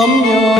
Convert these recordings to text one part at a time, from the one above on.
ôm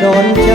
โดนใจ